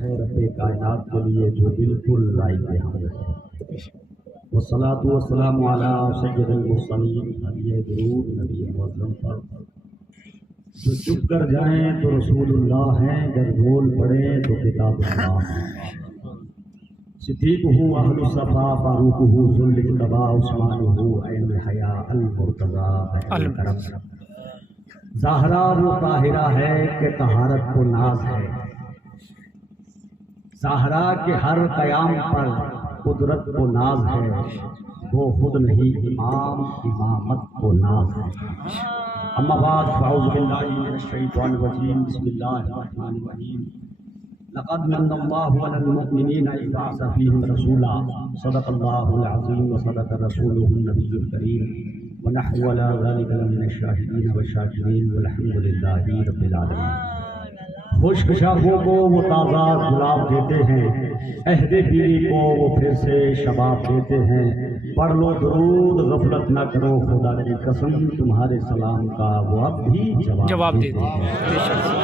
ہے رب کائنات کے لیے جو بالکل لائق ہے والصلاۃ والسلام علی سید المرسلین علیہ درود نبی معظم پر جو چپ کر جائیں تو رسول اللہ ہیں، جب بول پڑے تو کتاب اللہ ہیں۔ صدیق ہو اہل الصفا، فاروق ہو ذل اجتبا، عثمان ہو عین الحیا، المرتضی الکرم۔ زہرا وہ طاہرہ ہے کہ طہارت کو ناز ہے، زہرا کے ہر قیام پر قدرت کو ناز ہے، وہ خود نہیں امام امامت کو ناز ہے۔ اما بعد فاعوذ باللہ من الشیطان الرجیم، بسم اللہ الرحمن الرحیم۔ لقد من اللہ علی المؤمنین اذ بعث فیہم رسولا، صدق اللہ العظیم وصدق رسولہ النبی الکریم، ونحن علی ذلک من الشاہدین والشاکرین والحمد للہ رب العالمین۔ خشک شاخوں کو وہ تازہ گلاب دیتے ہیں، عہد پیری کو وہ پھر سے شباب دیتے ہیں۔ پڑھ لو درود، غفلت نہ کرو، خدا کی قسم تمہارے سلام کا وہ اب بھی جواب دیتے ہیں۔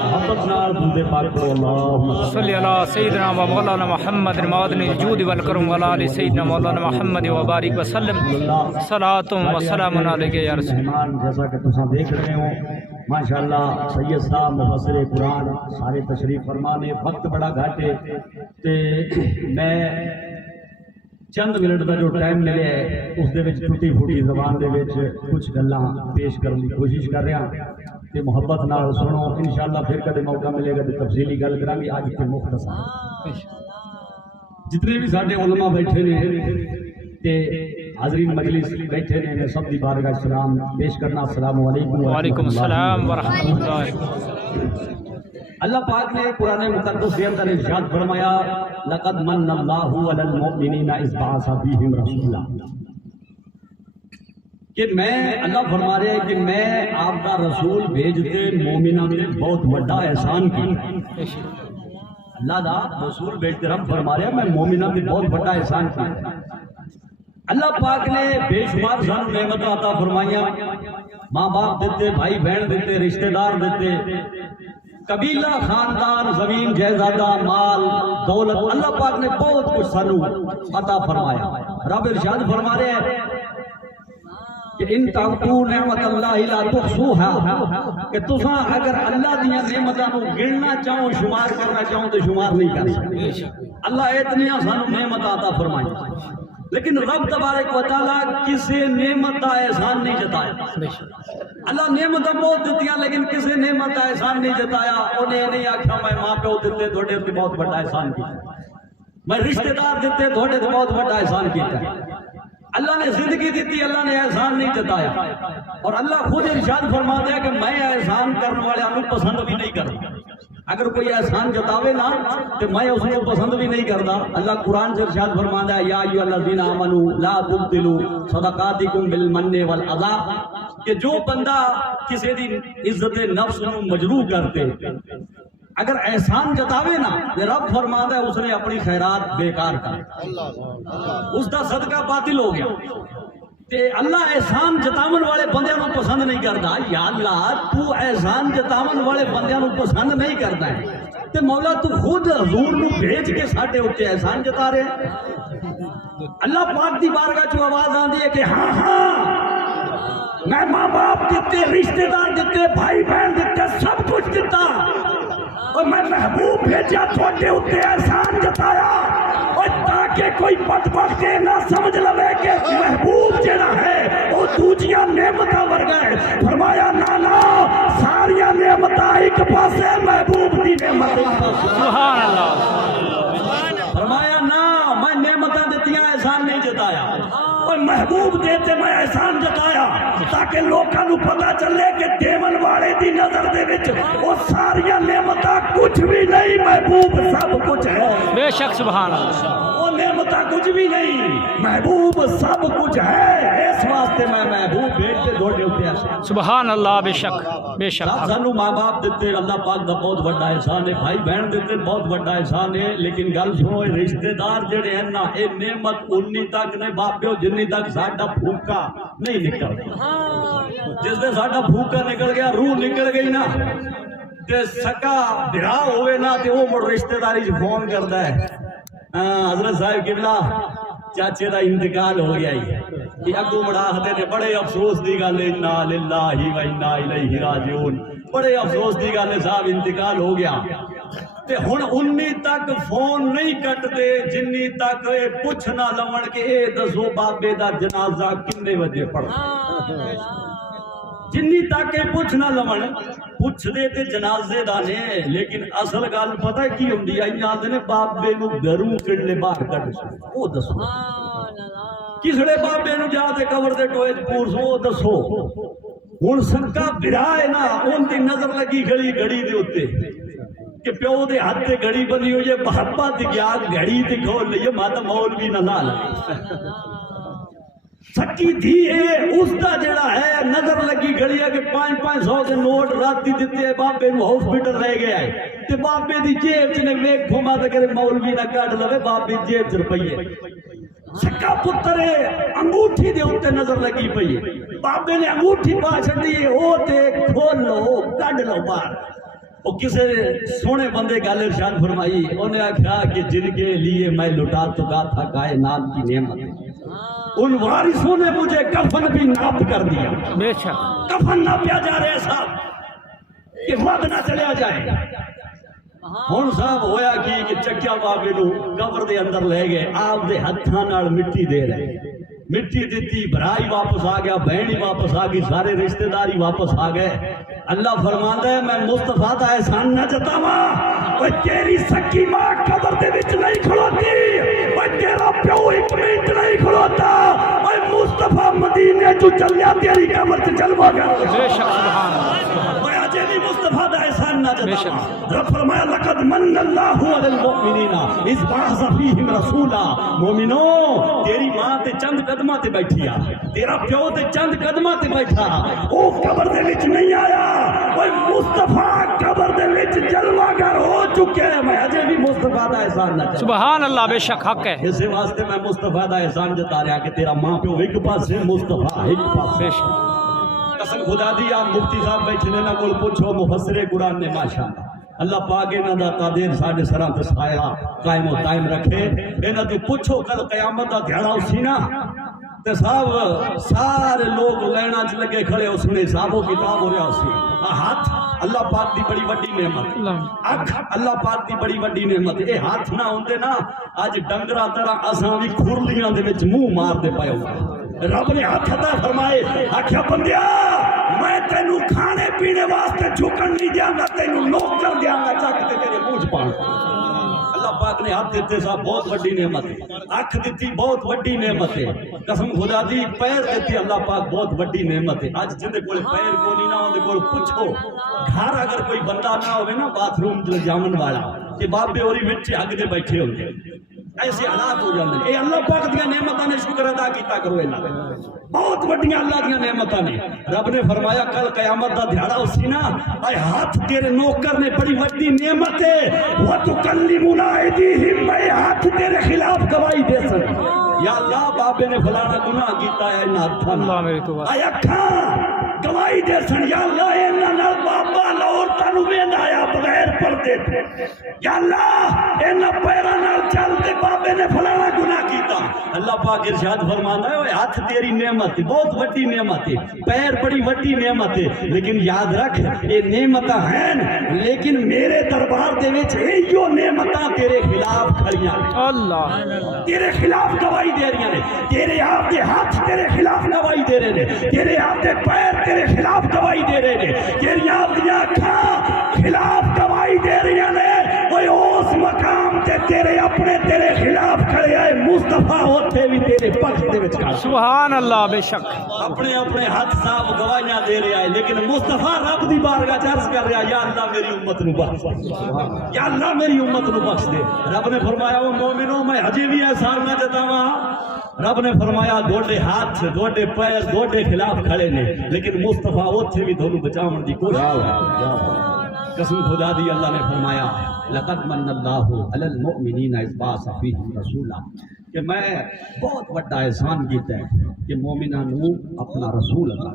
محبت نال درود پاک کرو، اللہم صلی اللہ سیدنا و مولانا محمد معدن الجود والکرم وعلی آل سیدنا مولانا محمد وبارک وسلم۔ صلاۃ و سلام علیک یا رسول مہمان جیسا کہ تساں دیکھ رہے ہو ماشاءاللہ سید صاحب مفسر قرآن سارے تشریف فرمانے، وقت بڑا گھٹ ہے تے میں چند منٹ کا جو ٹائم ملے ہے اس دے وچ ٹوٹی پھوٹی زبان دے وچ کچھ گلاں پیش کرنے کی کوشش کر رہا تے محبت نال سنو، انشاءاللہ پھر کدے موقع ملے گا تے تفصیلی گل کریں گے۔ اج تے مختصر جتنے بھی سارے علماء بیٹھے نے تے حاضرین مجلس بیٹھے نے، میں سب دی بارگاہ سلام پیش کرنا، السلام علیکم وعلیکم السلام ورحمۃ اللہ۔ اللہ پاک نے قرآن مقدس کے اندر ارشاد فرمایا، لقد من اللہ علی المؤمنین اذ بعث فیہم رسولا، کہ میں اللہ فرما رہے ہیں کہ میں آپ کا رسول بھیجتے مومنوں نے بہت بڑا احسان کیا۔ اللہ دا رسول بھیجتے رب فرما رہے ہیں میں مومنوں نے بہت بڑا احسان کیا۔ اللہ پاک نے بے شمار سن نعمت عطا فرمائیاں، ماں باپ دیتے، بھائی بہن دیتے، رشتہ دار دیتے، قبیلہ، خاندان، زمین جائیداد، مال، دولت، اللہ پاک نے بہت کچھ سانو عطا فرمایا۔ رب ارشاد فرما رہے ہیں کہ ان تعدوا نعمت اللہ لا تحصوها، کہ تساں اگر اللہ دیاں نعمتاں نو گننا چاہو، شمار کرنا چاہو تو شمار نہیں کر سکتے۔ اللہ اتنی سانو نعمت عطا فرمائی، لیکن رب تبارک و تعالیٰ کسی نعمت کا احسان نہیں جتایا۔ اللہ نعمت بہت دیتیاں لیکن کسی نعمت کا احسان نہیں جتایا۔ انہیں نہیں آکھا میں ماں پیو دیتے تھوڑے تے بہت بڑا احسان کیا، میں رشتہ دار دیتے تھوڑے تے بہت بڑا احسان کیا۔ اللہ نے زندگی دیتی، اللہ نے احسان نہیں جتایا، اور اللہ خود ارشاد فرما دیا کہ میں احسان کرنے والے انو پسند بھی نہیں کرتا۔ اگر کوئی احسان جتاوے نا تو میں اس کو پسند بھی نہیں کرتا۔ اللہ قرآن سے ارشاد فرماتا ہے، یا ایھا الذین آمنوا لا تبطلوا صدقاتکم بالمن والاذی، کہ جو بندہ کسی دی عزت نفس نو مجروح کرتے اگر احسان جتاوے نا تو رب فرماتا ہے اس نے اپنی خیرات بیکار کر، اس دا صدقہ باطل ہو گیا۔ تے اللہ احسان جتاون والے بندیاں نو پسند نہیں کرتا۔ یا اللہ تو احسان جتاون والے بندیاں نو پسند نہیں کرتا ہے تے مولا تو خود حضور نو بھیج کے ساڈے اوتے احسان جتا رہے ہیں۔ اللہ پاک دی بارگاہ چ آواز آندی ہے کہ ہاں ہاں میں ماں باپ دیتے، رشتہ دار دیتے، بھائی بہن دیتے، سب کچھ دیتا، اور میں محبوب بھیجا تھوڑے اوتے احسان جتایا، اور تاکہ کوئی بدبخت نہ سمجھ لوے کہ محبوب جڑا ہے وہ دوجیاں نعمتاں ورگا ہے۔ فرمایا نانا ساریاں نعمتاں ایک پاسے، محبوب دی نعمت ایک پاسے۔ سبحان اللہ۔ فرمایا نا میں نعمتاں دیتیاں احسان نہیں جتایا، اور محبوب دیتے میں احسان جتایا، تاکہ لوکاں نو پتہ چلے کہ دیون والے دی نظر دے وچ وہ ساریاں نعمتاں کچھ بھی نہیں، محبوب سب کچھ ہے۔ بے شک سبحان اللہ۔ وہ نعمتاں کچھ بھی نہیں، محبوب سب کچھ ہے۔ اس واسطے میں محبوب بھیجتے دوڑے ہوتے ہیں۔ سبحان اللہ۔ بے شک بے شک۔ سانو ماں باپ دیتے اللہ پاک دا بہت بڑا احسان ہے، بھائی بہن دیتے بہت بڑا احسان ہے، لیکن گل سنو رشتہ دار جڑے ہیں نا یہ نعمت انی تک نہیں باپیو جنی تک ساڈا پھوکا نہیں نکل، جس دے ساڈا پھوکا نکل گیا، روح نکل گئی نا تے سکا بھرا ہوئے نا تے وہ مڑ رشتہ داری چ فون کردا ہے حضرت صاحب قبلہ چاچے دا انتقال ہو گیا ہی کہ اگو بڑا آخدے نے بڑے افسوس دی گل ہے انا للہ و انا الیہ راجعون بڑے افسوس دی گل ہے صاحب انتقال ہو گیا تے ہن انی تک فون نہیں کٹدے جنی تک اے پوچھ نہ لون کہ اے دسو بابے دا جنازہ کنے بجے پڑھنا جنی تک اے پوچھ نہ لون پوچھ دے تے جنازے دا نے لیکن اصل گل پتہ کی ہوندی ہے آندے نے بابے نو گھروں کڈلے باہر کڈ او دسو کسڑے بابے نو جا تے قبر دے ٹوئے پورسو او دسو ہن سکا بھرا ہے نا اون دی نظر لگی گھڑی گھڑی دے اوتے کہ پیو دے ہاتھ تے گھڑی بنی ہوئی ہے محبت دی گیا گھڑی تے کھول لئی ماتا مولوی نہ لا لگی سکی تھی ہے اس دا جڑا ہے نظر لگی گھڑی ہے کہ 500 کے نوٹ راتی دیتے ہیں بابے نو ہاسپٹل رہ گیا ہے تے بابے دی جیب چ نے ویکھ گھما تے کرے مولوی نہ کڈ لوے بابے جیب چ روپیے سکا پتر انگوٹھی دے اوتے نظر لگی پئی بابے نے انگوٹھی پا چھڈی او تے کھول لو کڈ لو باہر وہ کسے سونے بندے گل ارشاد فرمائی انہیں آخیا کہ جن کے لیے میں لٹا چکا تھا کائنات کی نعمت ان وارثوں نے مجھے کفن بھی ناپ کر دیا بے شک کفن ناپیا جا رہے صاحب کہ وقت نہ چلیا جائے ہن صاحب ہویا کہ چکیا بابے نو قبر دے اندر لے گئے آپ دے ہتھاں نال مٹی دے رہے مٹی دیتی بھرائی واپس آ گیا بہنی واپس آ گئی سارے رشتہ داری واپس آ گئے اللہ فرماندا ہے میں مصطفیٰ دا احسان نہ جتاواں اوے تیری سکی ماں قبر دے وچ نہیں کھلوتی اوے تیرا پیو ایک منٹ نہیں کھلوتا اوے مصطفیٰ مدینے تو چلیا تیری قبر تے جلوہ کر بے شک سبحان اللہ اوے اجے بھی مصطفیٰ دا احسان نہ جتاواں رب فرمایا لقد من اللہ علی المؤمنین اذ بعث فیہم رسولا مومنو تیری ماں تے چند قدماں تے بیٹھی آ تیرا پیو تے چند قدماں تے بیٹھا او قبر دے وچ نہیں آیا اوے مصطفیٰ قبر دے وچ جلوہ گر ہو چکے ہیں میں اجے بھی مصطفیٰ دا احسان نہ جتا سبحان اللہ بے شک حق ہے اس واسطے میں مصطفیٰ دا احسان جتا رہا کہ تیرا ماں پیو ایک پاسے مصطفیٰ ایک پاسے بے شک قسم خدا دی آپ مفتی صاحب بیٹھنے نہ کول پوچھو مفسر قرآن نے ماشاءاللہ اللہ پاک انہاں دا قادر ساڈے سراں تے سایہ قائم و دائم رکھے انہاں تے پوچھو کل قیامت دا دھیاڑا اسی نا تے صاحب سارے لوگ لینا چ لگے کھڑے اس نے حساب و کتاب ہو رہا اسی ہاتھ اللہ پاک دی بڑی وڈی نعمت اکھ اللہ پاک دی بڑی وڈی نعمت اے ہاتھ نہ ہوندے نا اج ڈنگراں طرح اساں وی کھرلیاں دے وچ منہ مار دے پئے ہو رب نے ہاتھ عطا فرمائے آکھیا بندیا میں تینوں کھانے پینے واسطے جھکن نہیں دیاں گا تینوں نوک کر دیاں گا چک تے تیرے منہ چ پان اللہ پاک نے ہاتھ دیتے صاحب بہت وڈی نعمت ہے اکھ دیتی بہت وڈی نعمت ہے قسم خدا دی پیر دیتی اللہ پاک بہت وڈی نعمت ہے اج جندے کول پیر کونی نہ ہوندے کول پوچھو گھر اگر کوئی بندہ نہ ہوے نا باتھ روم چ جامن والا کہ بابے اوری وچ اگ دے بیٹھے ہوندے ایسے حالات ہو جاندے اے اللہ پاک دی نعمتاں نے شکر ادا کیتا کرو انہاں بہت وڈیاں اللہ دی نعمتاں نے رب نے فرمایا کل قیامت دا دھیاڑا اسی نا اے ہاتھ تیرے نوکر نے بڑی وڈی نعمت ہے وتکلمنا ایدیہم اے ہاتھ تیرے خلاف گواہی دے سن یا اللہ بابے نے فلانا گناہ کیتا ہے انہاں ہتھاں اللہ میری توبہ اے اکھاں گواہی دے سن یا اللہ انہاں نال بابا عورتاں نو ویندا آیا بغیر پردے یا اللہ انہاں پیراں نال چل تے بابے نے فلانا گناہ کیتا اللہ پاک ارشاد فرماندا ہے اوے ہاتھ تیری نعمت ہے بہت وڈی نعمت ہے پیر بڑی وڈی نعمت ہے لیکن یاد رکھ یہ نعمتاں ہیں لیکن میرے دربار دے وچ ایو نعمتاں تیرے خلاف کھڑیاں اللہ تیرے خلاف گواہی دے رہی ہیں تیرے آپ دے ہاتھ تیرے خلاف گواہی دے رہے ہیں تیرے آپ دے پیر تیرے خلاف گواہی دے رہے ہیں تیری آپ دیا اکھاں خلاف گواہی دے رہی ہیں وہ اس مقام تے تیرے اپنے تیرے خلاف کھڑے آئے مصطفیٰ ہوتے بھی تیرے پکھ دے وچ کھڑے سبحان اللہ بے شک اپنے اپنے ہاتھ صاحب گواہیاں دے رہے آئے لیکن مصطفیٰ رب دی بارگاہ چ عرض کر رہا یا اللہ میری امت نو بخش یا اللہ میری امت نو بخش دے رب نے فرمایا وہ مومنو میں ہجے بھی احسان نہ جتاواں رب نے فرمایا دوڑے ہاتھ دوڑے پیر دوڑے خلاف کھڑے نے لیکن مصطفیٰ اوتھے بھی تھانوں بچاون دی کوشش قسم خدا دی اللہ نے فرمایا لقد من اللہ علی المؤمنین اذ بعث فیہم رسولا کہ میں بہت بڑا احسان کیتا ہے کہ مومناں نو اپنا رسول عطا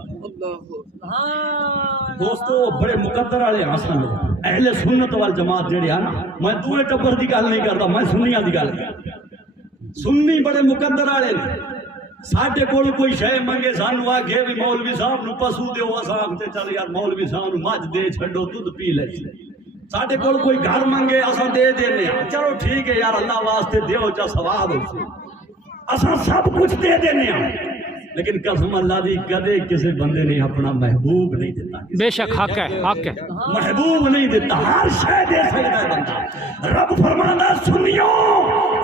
دوستو بڑے مقدر والے حسن اہل سنت والجماعت جڑے ہیں نا، میں دوے ٹبر دی گل نہیں کرتا، میں سنیاں دی گل کرتا۔ سنی بڑے مقدر والے نے، ساڈے کول کوئی شے منگے سانو آکھے بھی مولوی صاحب نو پسو دیو، اساں آکھتے چل یار مولوی صاحب نو مجھ دے چھڈو دودھ پی لے۔ ساڈے کول کوئی گھر منگے اساں دے دینے ہاں، چلو ٹھیک ہے یار اللہ واسطے دیو جا ثواب ہو سی، اساں سب کچھ دے دینے ہاں، لیکن قسم اللہ دی کدے کسی بندے نے اپنا محبوب نہیں دیتا۔ بے شک حق ہے، حق ہے۔ محبوب نہیں دیتا، ہر شے دے سکتا ہے بندہ۔ رب فرمانا سنیو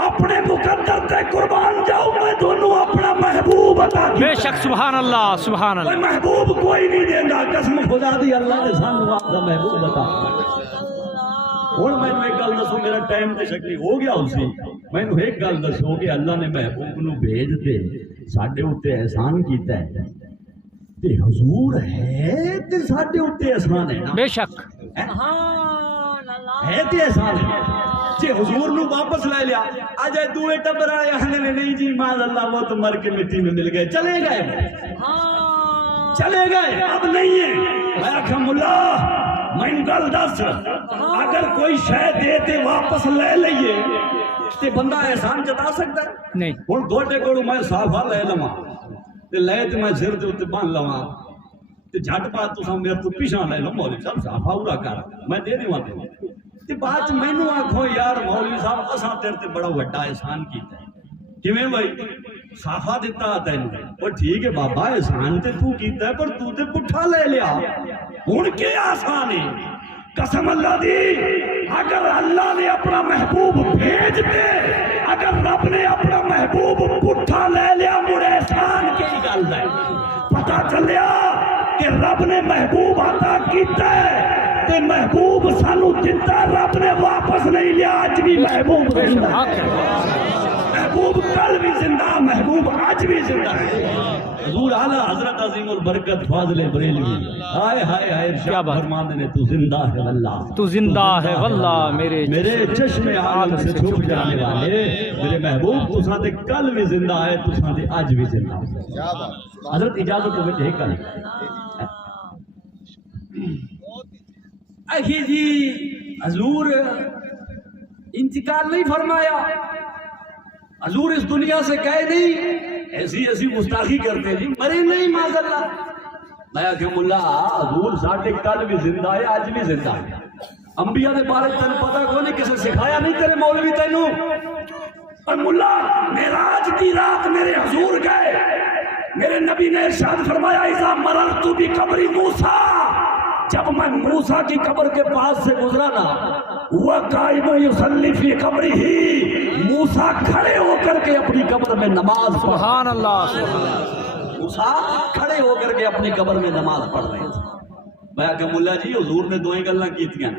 اپنے مقدر تے قربان جاؤ، میں دونوں اپنا محبوب عطا کیتا۔ بے شک سبحان اللہ سبحان کوئی اللہ۔ محبوب کوئی نہیں دینا، قسم خدا دی اللہ نے سانو اپنا محبوب عطا کیتا۔ ہن میں ایک گل دسو، میرا ٹائم تے شکلی ہو گیا اسی، میں ایک گل دسو کہ اللہ نے محبوب نو بھیج دے ساڈے اوتے احسان کیتا ہے تے حضور ہے تے ساڈے اوتے احسان ہے نا۔ بے شک ہے تے احسان ہے جی حضور نو واپس لے لیا، آج دوے ٹبر والے آنے نے نہیں جی ماذ اللہ وہ تو مر کے مٹی میں مل گئے، چلے گئے چلے گئے، اب نہیں ہے۔ میں آکھا ملا میں گل دس، اگر کوئی شے دے تے واپس لے لئیے تے بندہ احسان جتا سکتا ہے نہیں۔ ہن دوٹے کولوں میں صافہ لے لواں تے لے تے میں سر دے اوتے بن لواں تے جھٹ پا تساں میرے تو پیچھے لے لو، مولوی صاحب صافہ پورا کر میں دے دیواں تے بعد چ مینوں آکھو یار مولوی صاحب اساں تیرے تے بڑا وڈا احسان کیتا ہے، کیویں بھائی صافہ دیتا تینوں؟ او ٹھیک ہے بابا احسان تے تو کیتا ہے، پر تو تے پٹھا لے لیا، ہن کیا آسان ہے؟ قسم اللہ دی اگر اللہ نے اپنا محبوب بھیج دے، اگر رب نے اپنا محبوب پٹھا لے لیا، مڑے احسان کی گل ہے۔ پتہ چلیا کہ رب نے محبوب عطا کیتا ہے تے محبوب سانو دتا، رب نے واپس نہیں لیا، اج بھی محبوب زندہ ہے، محبوب کل بھی زندہ، محبوب آج بھی زندہ ہے۔ حضور اعلیٰ حضرت عظیم البرکت فاضل بریلوی ہائے ہائے ہائے ارشاد فرماتے نے تو زندہ ہے واللہ، تو زندہ ہے واللہ، میرے چشم عالم سے چھپ جانے والے میرے محبوب تساں دے کل بھی زندہ ہے، تساں دے آج بھی زندہ ہے۔ حضرت اجازت ہو گئی کل اخی جی حضور انتقال نہیں فرمایا، حضور اس دنیا سے کہے نہیں، ایسی ایسی گستاخی کرتے جی، مرے نہیں معاذ اللہ۔ میں کہ ملا حضور ساڈے کل بھی زندہ ہے، آج بھی زندہ ہے۔ انبیاء دے بارے تینوں پتہ کوئی نہیں، کسے سکھایا نہیں تیرے مولوی تینوں؟ اور ملا معراج کی رات میرے حضور گئے، میرے نبی نے ارشاد فرمایا اذا مررت بقبر موسیٰ، جب میں موسیٰ کی قبر کے پاس سے گزرا نا، وہ قائم یصلی فی قبرہ، موسیٰ کھڑے ہو کر کے اپنی قبر میں نماز پڑھ، سبحان اللہ سبحان اللہ۔ موسیٰ کھڑے ہو کر کے اپنی قبر میں نماز پڑھ رہے تھے۔ میں کہ ملا جی حضور نے دوئیں گلاں کیتیاں،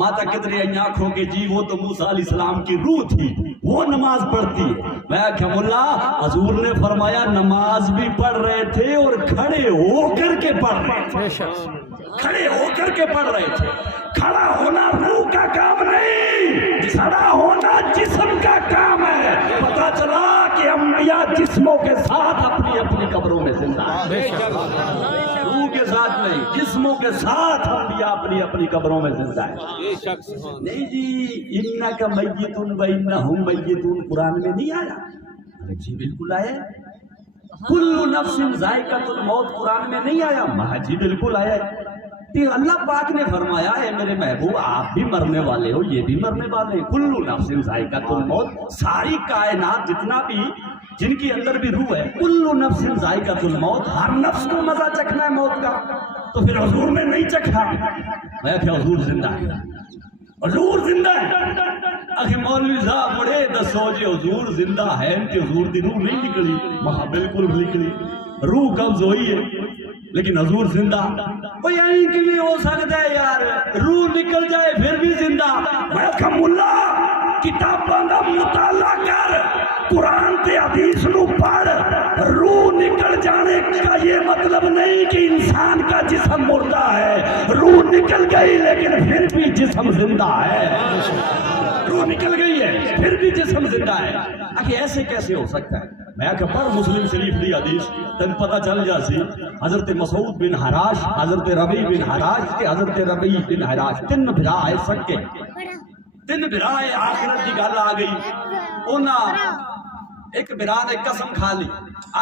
ماتا کتری آنکھوں کے جی وہ تو موسیٰ علیہ السلام کی روح تھی، وہ نماز پڑھتی ہے۔ میں کہ ملا حضور نے فرمایا نماز بھی پڑھ رہے تھے اور کھڑے ہو کر کے پڑھ رہے تھے، کھڑے ہو کر کے پڑھ رہے تھے۔ کھڑا ہونا روح کا کام نہیں، کھڑا ہونا جسم کا کام ہے۔ پتا چلا کہ انبیاء جسموں کے ساتھ اپنی اپنی قبروں میں زندہ ہیں، روح کے ساتھ نہیں، جسموں کے ساتھ انبیاء اپنی اپنی قبروں میں زندہ ہیں۔ نہیں جی انک میت و انہم میتون قرآن میں نہیں آیا؟ جی بالکل آیا ہے۔ کل نفس ذائقۃ الموت قرآن میں نہیں آیا؟ جی بالکل آیا ہے۔ کہ اللہ پاک نے فرمایا ہے میرے محبوب آپ بھی مرنے والے ہو، یہ بھی مرنے والے ہیں، کل نفس ذائقۃ الموت، ساری کائنات جتنا بھی جن کی اندر بھی روح ہے، کل نفس ذائقۃ الموت، ہر نفس کو مزہ چکھنا ہے موت کا، تو پھر حضور نے نہیں چکھا؟ میں کہ حضور زندہ ہے، حضور زندہ ہے۔ اخی مولوی صاحب بڑے دسو جی حضور زندہ ہے کہ حضور دی روح نہیں نکلی؟ وہاں بالکل نکلی، روح قبض ہوئی ہے لیکن حضور زندہ۔ وہ یعنی کہ بھی ہو سکتا ہے یار روح نکل جائے پھر بھی زندہ؟ میں کہا ملا کتاباں دا مطالعہ کر، قرآن تے حدیث نو پڑھ، روح نکل جانے کا یہ مطلب نہیں کہ انسان کا جسم مردہ ہے، روح نکل گئی لیکن پھر بھی جسم زندہ ہے، روح نکل گئی ہے پھر بھی جسم زندہ ہے۔ آخر ایسے کیسے ہو سکتا ہے؟ میں کہ پر مسلم شریف دی حدیث تن پتہ چل جاسی حضرت مسعود بن حراش، حضرت ربیع بن حراش تے حضرت ربیع بن حراش تین بھرا ہے سکے، تین بھرا ہے، آخرت دی گل آ گئی۔ انہاں ایک بھرا نے قسم کھا لی،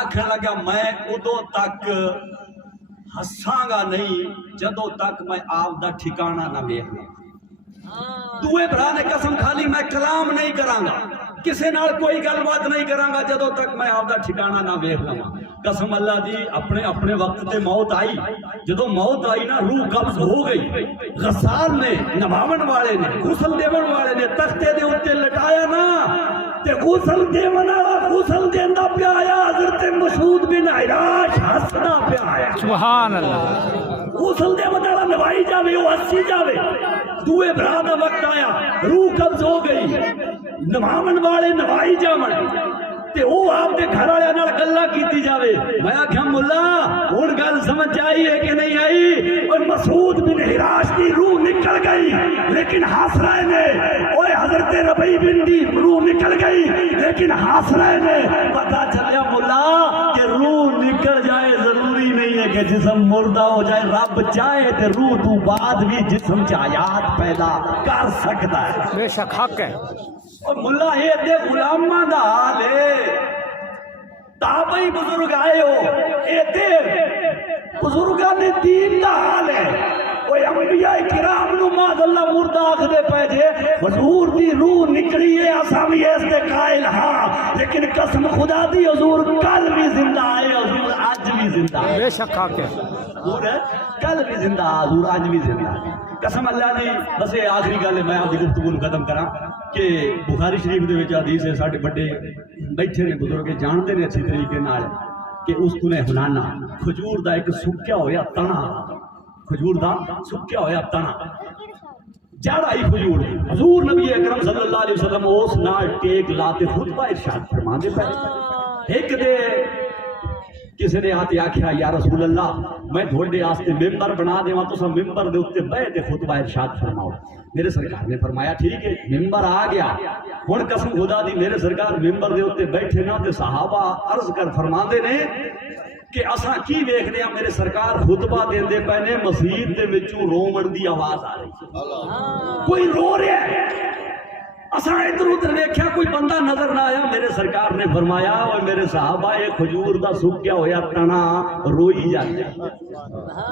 آکھن لگا میں ادو تک ہساں گا نہیں جدو تک میں آپ دا ٹھکانہ نہ ویکھ لوں۔ دوے بھرا نے قسم کھا لی میں کلام نہیں کراں گا، کسے نال کوئی گل بات نہیں کراں گا جدو تک میں آپ دا ٹھکانہ نہ ویکھ لواں۔ قسم اللہ دی اپنے وقت تے موت آئی، جدو موت آئی نا روح قبض ہو گئی، غسال نے نبھاون والے نے غسل دیون والے نے تختے دے اوتے لٹایا نا تے غسل دیون والا غسل دیندا پیا آیا، حضرت مسعود بن حراش ہسدا پیا آیا۔ سبحان اللہ۔ غسل دیون والا نبھائی جاوے او ہسی جاوے، دوے بھرا دا وقت آیا روح قبض ہو گئی، نبھاون والے نبھائی جاون تے او آپ دے گھر والے نال گلاں کیتی جاوے۔ میں آکھیا مولا ہن گل سمجھ آئی ہے کہ نہیں آئی؟ اور مسعود بن حراش دی روح نکل گئی لیکن ہنس رہے نے، اوے حضرت ربیع بن دی روح نکل گئی لیکن ہنس رہے نے۔ پتہ چلیا مولا کہ روح نکل جائے ضروری نہیں ہے کہ جسم مردہ ہو جائے، رب چاہے تے روح تو بعد بھی جسم چ حیات پیدا کر سکتا ہے۔ بے شک حق ہے۔ اور ملا یہ دے غلاماں دا حال ہے، تابعی بزرگ آئے ہو اے دے بزرگاں نے دین دا حال ہے۔ کوئی انبیاء کرام نو ماذ اللہ مردہ آخدے پہ جے، حضور دی روح نکلی ہے اساں بھی اس دے قائل ہاں، لیکن قسم خدا دی حضور کل بھی زندہ آئے، حضور آج بھی زندہ ہے۔ بے شک حق ہے۔ حضور کل بھی زندہ، حضور آج بھی زندہ ہے۔ قسم اللہ نے بس یہ آخری گل ہے، میں آپ کی گفتگو ختم کراں کہ بخاری شریف دے وچ حدیث ہے، ساڈے بڑے بیٹھے نے بزرگ جانتے نے اچھی طریقے نال کہ اس کو نے ہنانا کھجور دا ایک سکیا ہویا تنا، کھجور دا سکیا ہویا تنا جڑ آئی کھجور دی، حضور نبی اکرم صلی اللہ علیہ وسلم اس نال ٹیک لاتے خطبہ ارشاد فرماندے پئے۔ ایک دے کسی نے آتے آکھیا یا رسول اللہ میں تھوڑے واسطے ممبر بنا دیواں، تساں ممبر دے اوتے بیٹھ کے خطبہ ارشاد فرماؤ۔ میرے سرکار نے فرمایا ٹھیک ہے، ممبر آ گیا۔ ہن قسم خدا دی میرے سرکار ممبر دے اوتے بیٹھے نا تے صحابہ عرض کر فرماندے نے کہ اساں کی ویکھدے ہاں، میرے سرکار خطبہ دیندے پے نے، مسجد دے وچوں رومن دی آواز آ رہی، کوئی رو رہا ہے۔ اساں ادھر ادھر ویکھیا کوئی بندہ نظر نہ آیا، میرے سرکار نے فرمایا اوے میرے صحابہ یہ کھجور دا سکیا ہویا تنا روئی جاتا،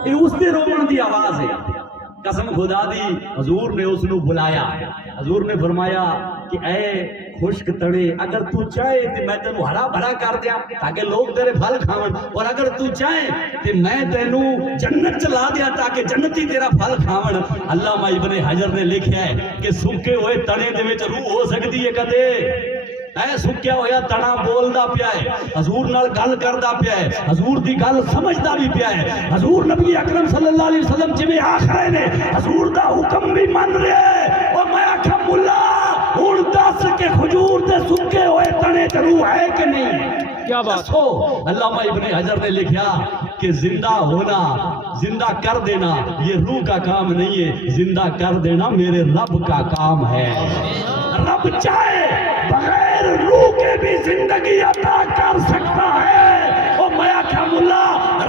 یہ اس دے رومن دی آواز ہے۔ قسم خدا دی حضور نے اس نو بلایا، حضور نے فرمایا کہ اے خشک تڑے اگر تو چاہے تو میں تینوں ہرا بھرا کر دیا تاکہ لوگ تیرے پھل کھاون، اور اگر تو چاہے تو میں تینوں جنت چلا دیا تاکہ جنتی تیرا پھل کھاون۔ علامہ ابن حجر نے لکھا ہے کہ سکے ہوئے تنے دے وچ روح ہو سکتی ہے کدے؟ اے سکیا ہویا تنا بولدا پیا ہے، حضور نال گل کردا پیا ہے، حضور دی گل سمجھدا بھی پیا ہے، حضور نبی اکرم صلی اللہ علیہ وسلم جویں آخرے نے حضور دا حکم بھی من رہا ہے۔ اور میں آکھا مولا ہن دس کہ کھجور دے سکے ہوئے تنے تے روح ہے کہ نہیں؟ کیا بات؟ علامہ ابن حجر نے لکھا کہ زندہ ہونا، زندہ کر دینا یہ روح کا کام نہیں ہے، زندہ کر دینا میرے رب کا کام ہے۔ رب چاہے بغیر روح کے بھی زندگی عطا کر سکتا ہے۔ اور میں آکھا مولا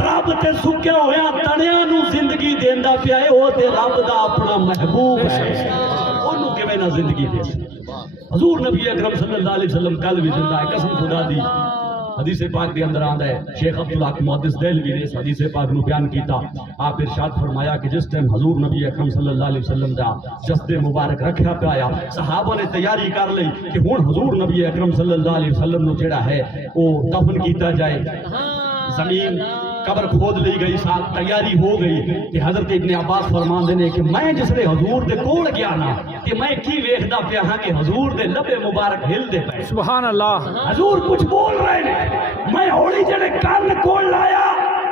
رب تے سکیا ہویا تنیاں نو زندگی دیندا پیا ہے، وہ تے رب دا اپنا محبوب ہے، انہوں کیویں نہ زندگی دے۔ حضور نبی اکرم صلی اللہ علیہ وسلم کل بھی زندہ ہے۔ قسم خدا دی حدیث پاک دے اندر آندا ہے، شیخ عبدالحق محدث دہلوی نے اس حدیث پاک نو بیان کیتا، آپ ارشاد فرمایا کہ جس ٹائم حضور نبی اکرم صلی اللہ علیہ وسلم دا جسد مبارک رکھا پہ آیا، صحابہ نے تیاری کر لی کہ ہن حضور نبی اکرم صلی اللہ علیہ وسلم نو جڑا ہے وہ دفن کیتا جائے۔ زمین قبر کھود لی گئی، ساتھ تیاری ہو گئی کہ حضرت ابن عباس فرماندے نے کہ میں جس نے حضور دے کول گیا نا کہ میں کی ویکھدا پیا ہاں کہ حضور دے لبے مبارک ہل دے پے، سبحان اللہ، حضور کچھ بول رہے نے، میں ہولی جڑے کان کول لایا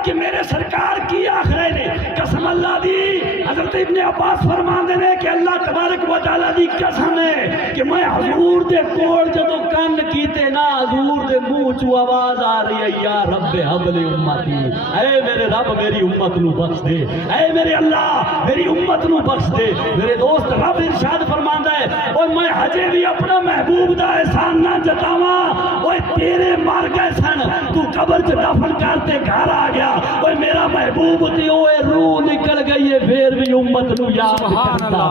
کہ میرے سرکار کی آخرے نے قسم اللہ دی۔ حضرت ابن عباس فرماندے نے کہ اللہ تبارک و تعالیٰ دی قسم ہے کہ میں حضور دے کول جدو کان کیتے نا حضور دے منہ چو آواز آ رہی ہے یا رب حبل امتی، اے میرے رب میری امت نو بخش دے، اے میرے اللہ میری امت نو بخش دے۔ میرے دوست رب ارشاد فرماندا ہے اور میں ہجے بھی اپنا محبوب دا احسان نہ جتاواں، اور اوے تیرے مر گئے سن تو قبر چ دفن کرتے گھر آ گیا اوے میرا محبوب تے اوے روح نکل گئی ہے پھر بھی امت نو یاد کرتا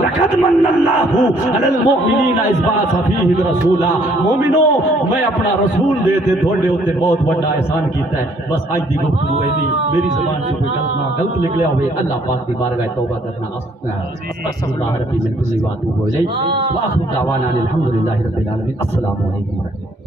لقد من اللہ علی المؤمنین اذ بعث فیہم رسولا مومنو میں اپنا رسول دے تے تھوڑے اوتے بہت بڑا احسان کیتا ہے بس اج دی گفتگو ہے میری زبان سے کوئی غلط نکلیا ہوئے اللہ پاک دی بارگاہ توبہ کرنا استغفر اللہ ربی من کل واتوب الیہ واخر دعوانا الحمدللہ رب العالمین السلام علیکم